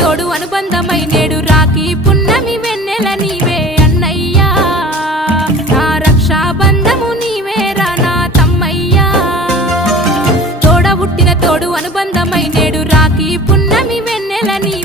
తోడు అనుబంధమై నేడు రాఖీ పున్నమి వెన్నెల నీవే అన్నయ్యా నా రక్షాబంధము నీవేరా నా తమ్మయ్యా తోడ పుట్టిన తోడు అనుబంధమై నేడు రాఖీ పున్నమి వెన్నెల నీ